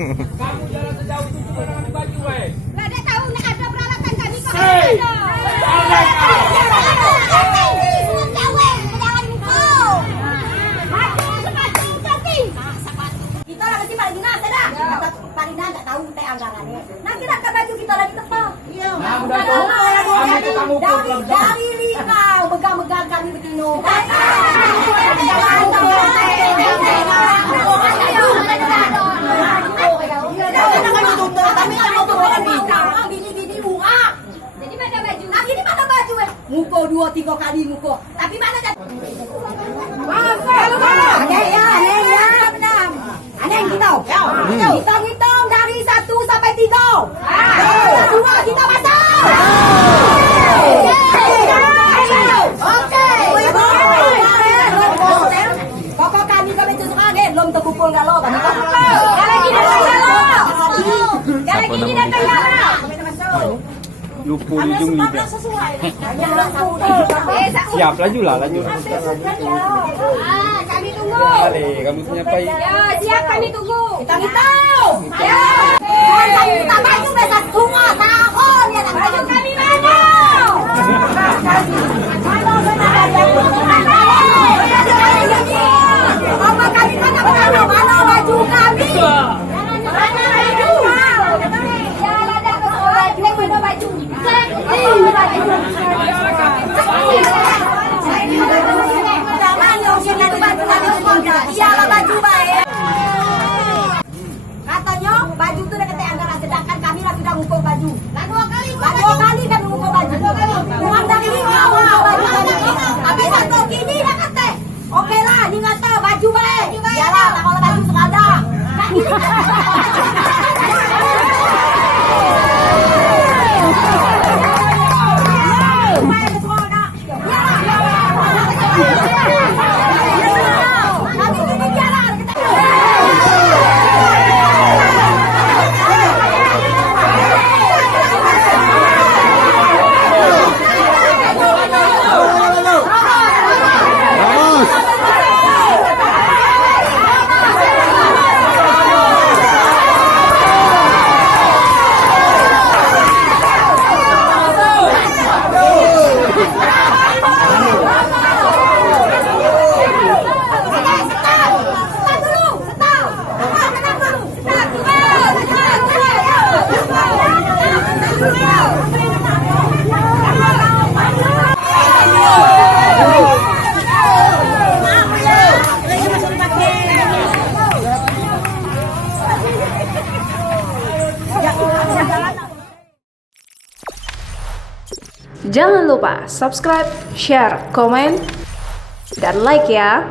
Kamu jalan sejauh itu cuma dengan baju, weh. Lah dia tahu nek ada peralatan kami kok. Hei! Kita lagi sih paling nasi dah. Kata paling nggak tahu teh anggarannya. Nah kita ke baju kita lagi tepat. Iya. Nah, udah tahu. Kami kita ngukur belum. Dari lingkau megang-megang kami begini. Muko 2-3 kali muko. Tapi mana jadi? Aneh ya. Aneh gitu. Hitung dari 1 sampai 3. 2 kita masuk. Oke. Pokok kami tusuk belum terkumpul galau kami. Kalau gini datang galau. Lupu ujung lidah. Siap, laju lah, laju. Kami tunggu. Kali, kamu menyapai. Ya, siap kami tunggu. Kita hitung. Ayo. Kami kita baju besar semua tahun ya. Baju kami mana? Apa kami mana baju kami? Mana baju? Ya ada baju. Baju. Iyalah baju baik. Katanya baju itu udah kata anggaran, sedangkan kami lagi udah ngukur baju. Lah 2 kali kan ngukur baju. Uang dari ini ngukur baju. Tapi satu gini dah kata. Oke lah, ini ngata baju baik. Iyalah, kalau baju sekadar. Jangan lupa subscribe, share, komen, dan like ya.